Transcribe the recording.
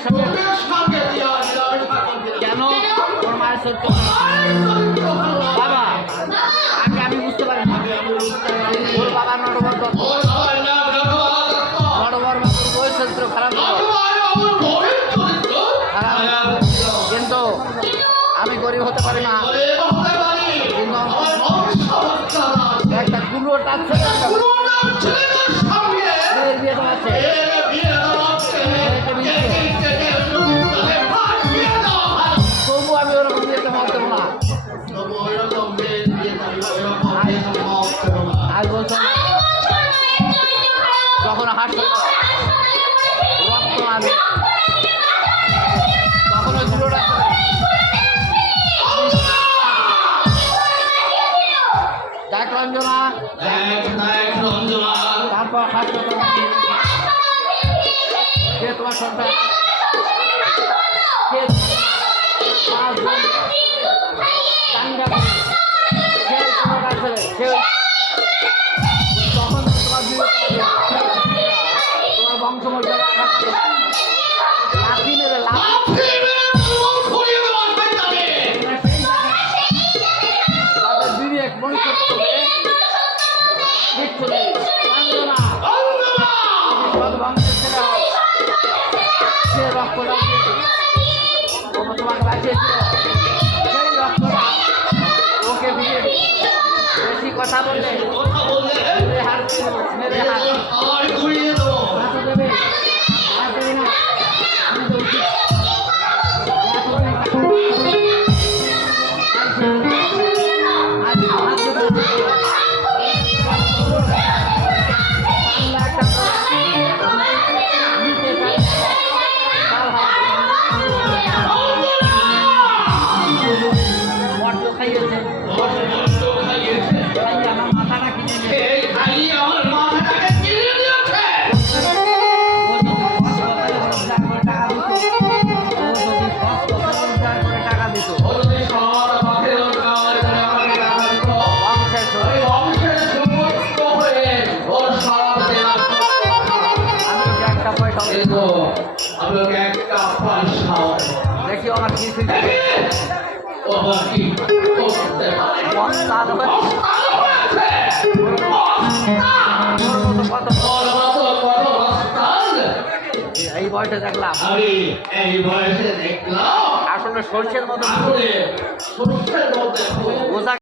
মায়ের সঙ্গে কেন তোর মায়ের চরিত্র বাবা আগে আমি বুঝতে পারি না ওর বাবা নটবর্মা বই চরিত্র খারাপ কিন্তু আমি গরিব হতে পারি না কিন্তু একটা গুলো টাচ্ছে বিয়ে তো আছে তবু আমি ওরকম বিয়েতে মরতে না আজ বলছো যখন হাসপাতাল রক্ত আমি তখন ওই গুলোটা দেখ রঞ্জনা তারপর হাসপাতাল কে তোমার সন্তান কে তখন তোমার তোমার বংশমর্যাদা লাঠি মেরে তাদের বিবেক মনুষ্যত্ব বংশের ছেলে হোক সে রক্তটা তোমাকে বাঁচিয়েছিল সেই রক্তটা ওকে দিয়ে বেশি কথা বললে হাত মেরে হাত দেবে না মাথাটা কিনে টাকা দিত দেখি আমার কি এই বয়সে দেখলাম আসলে সরষের মতো